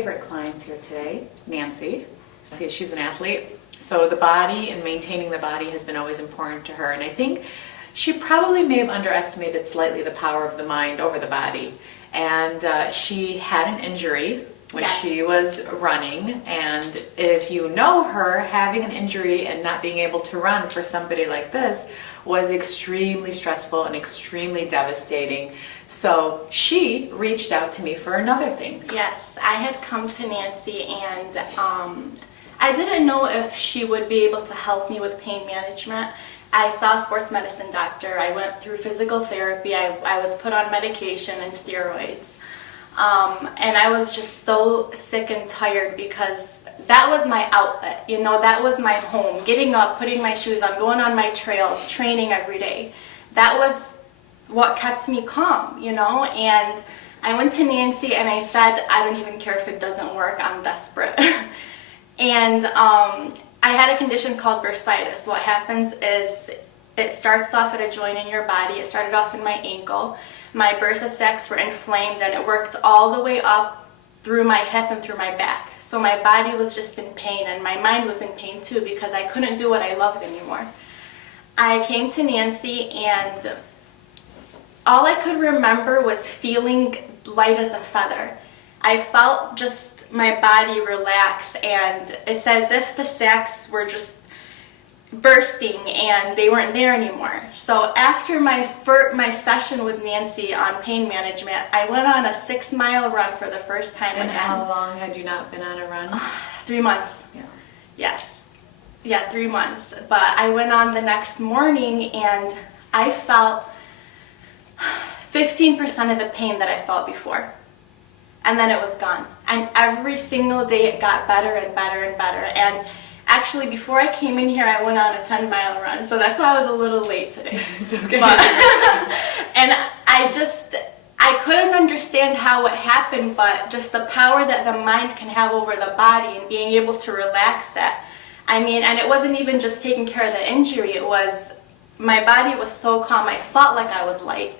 favorite clients here today, Nancy. She's an athlete, so the body and maintaining the body has been always important to her, and I think she probably may have underestimated slightly the power of the mind over the body. And she had an injury when she was running, and if you know her, having an injury and not being able to run for somebody like this was extremely stressful and extremely devastating. So she reached out to me for another thing. Yes, I had come to Nancy, and I didn't know if she would be able to help me with pain management. I saw a sports medicine doctor. I went through physical therapy. I was put on medication and steroids. And I was just so sick and tired because that was my outlet. You know, that was my home. Getting up, putting my shoes on, going on my trails, training every day. That was what kept me calm, you know. And I went to Nancy and I said, I don't even care if it doesn't work. I'm desperate. And I had a condition called bursitis. What happens is it starts off at a joint in your body. It started off in my ankle. My bursa sacs were inflamed and it worked all the way up through my hip and through my back. So my body was just in pain, and my mind was in pain too because I couldn't do what I loved anymore. I came to Nancy and all I could remember was feeling light as a feather. I felt just my body relax, and it's as if the sacs were just bursting and they weren't there anymore. So after my session with Nancy on pain management, I went on a 6-mile run for the first time. And how long had you not been on a run? 3 months. Yeah. Yes. Yeah, 3 months. But I went on the next morning and I felt 15% of the pain that I felt before. And then it was gone. And every single day it got better and better and better. And actually, before I came in here, I went on a 10-mile run, so that's why I was a little late today. It's okay. But, and I couldn't understand how it happened, but just the power that the mind can have over the body and being able to relax that. I mean, and it wasn't even just taking care of the injury, it was, my body was so calm, I felt like I was light.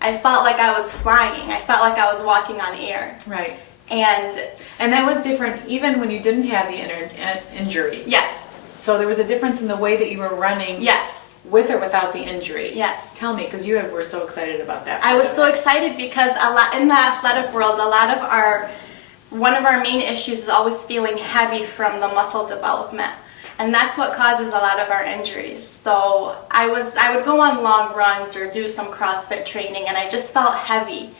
I felt like I was flying. I felt like I was walking on air. Right. And that was different even when you didn't have the injury. Yes. So there was a difference in the way that you were running. Yes. With or without the injury. Yes. Tell me, because were so excited about that. I was so excited because in the athletic world, one of our main issues is always feeling heavy from the muscle development. And that's what causes a lot of our injuries. So I would go on long runs or do some CrossFit training, and I just felt heavy.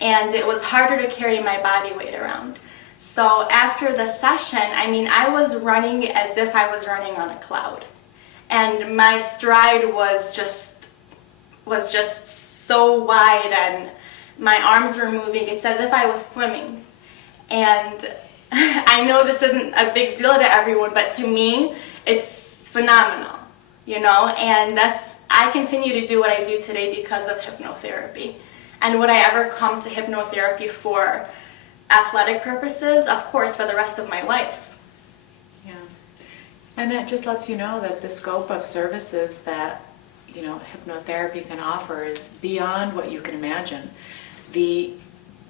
And it was harder to carry my body weight around. So after the session, I mean, I was running as if I was running on a cloud. And my stride was just so wide, and my arms were moving. It's as if I was swimming. And I know this isn't a big deal to everyone, but to me, it's phenomenal, you know? And I continue to do what I do today because of hypnotherapy. And would I ever come to hypnotherapy for athletic purposes? Of course, for the rest of my life. Yeah. And that just lets you know that the scope of services that, you know, hypnotherapy can offer is beyond what you can imagine. The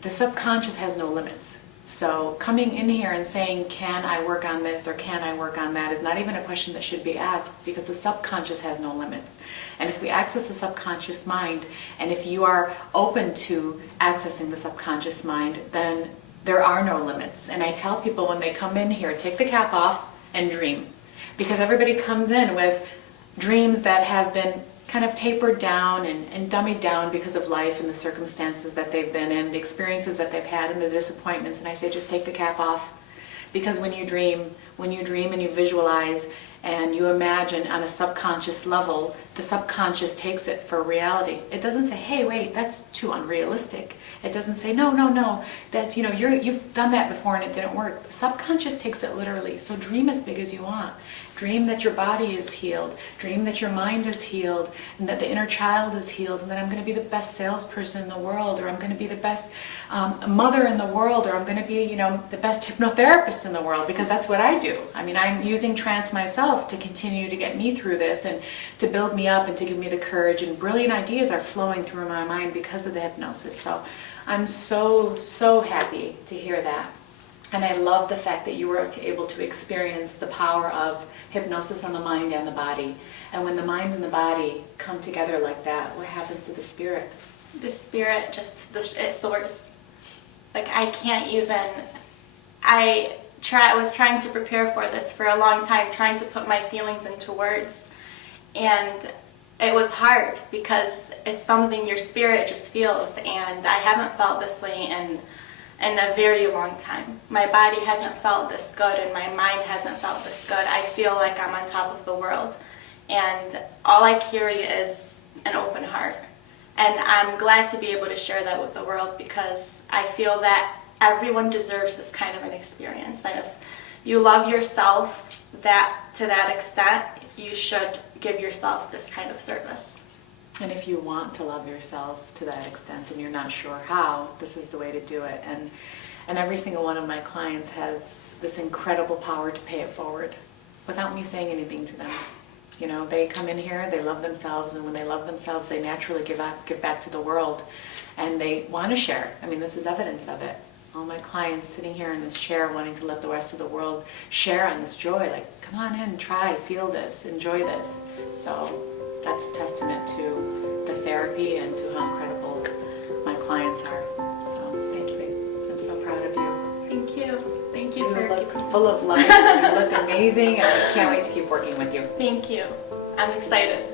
subconscious has no limits. So coming in here and saying, can I work on this or can I work on that, is not even a question that should be asked, because the subconscious has no limits. And if we access the subconscious mind, and if you are open to accessing the subconscious mind, then there are no limits. And I tell people when they come in here, take the cap off and dream. Because everybody comes in with dreams that have been kind of tapered down and dummied down because of life and the circumstances that they've been in, the experiences that they've had and the disappointments. And I say, just take the cap off. Because when you dream and you visualize and you imagine on a subconscious level, the subconscious takes it for reality. It doesn't say, hey, wait, that's too unrealistic. It doesn't say, no, that's, you know, you've done that before and it didn't work. The subconscious takes it literally. So dream as big as you want. Dream that your body is healed. Dream that your mind is healed, and that the inner child is healed, and that I'm going to be the best salesperson in the world, or I'm going to be the best mother in the world, or I'm going to be, you know, the best hypnotherapist in the world, because that's what I do. I mean, I'm using trance myself to continue to get me through this and to build me up and to give me the courage, and brilliant ideas are flowing through my mind because of the hypnosis. So I'm so happy to hear that. And I love the fact that you were able to experience the power of hypnosis on the mind and the body. And when the mind and the body come together like that, what happens to the spirit? The spirit just, it soars. Like I can't even, I was trying to prepare for this for a long time, trying to put my feelings into words. And it was hard because it's something your spirit just feels, and I haven't felt this way in a very long time. My body hasn't felt this good and my mind hasn't felt this good. I feel like I'm on top of the world, and all I carry is an open heart. And I'm glad to be able to share that with the world because I feel that everyone deserves this kind of an experience. And if you love yourself to that extent, you should give yourself this kind of service. And if you want to love yourself to that extent and you're not sure how, this is the way to do it. And every single one of my clients has this incredible power to pay it forward without me saying anything to them. You know, they come in here, they love themselves, and when they love themselves, they naturally give back to the world, and they want to share. I mean, this is evidence of it. All my clients sitting here in this chair wanting to let the rest of the world share on this joy, like, come on in, try, feel this, enjoy this. So that's a testament to the therapy and to how incredible my clients are. So thank you, babe. I'm so proud of you. Thank you. Thank you You for look full of life, you look amazing, and I can't wait to keep working with you. Thank you. I'm excited.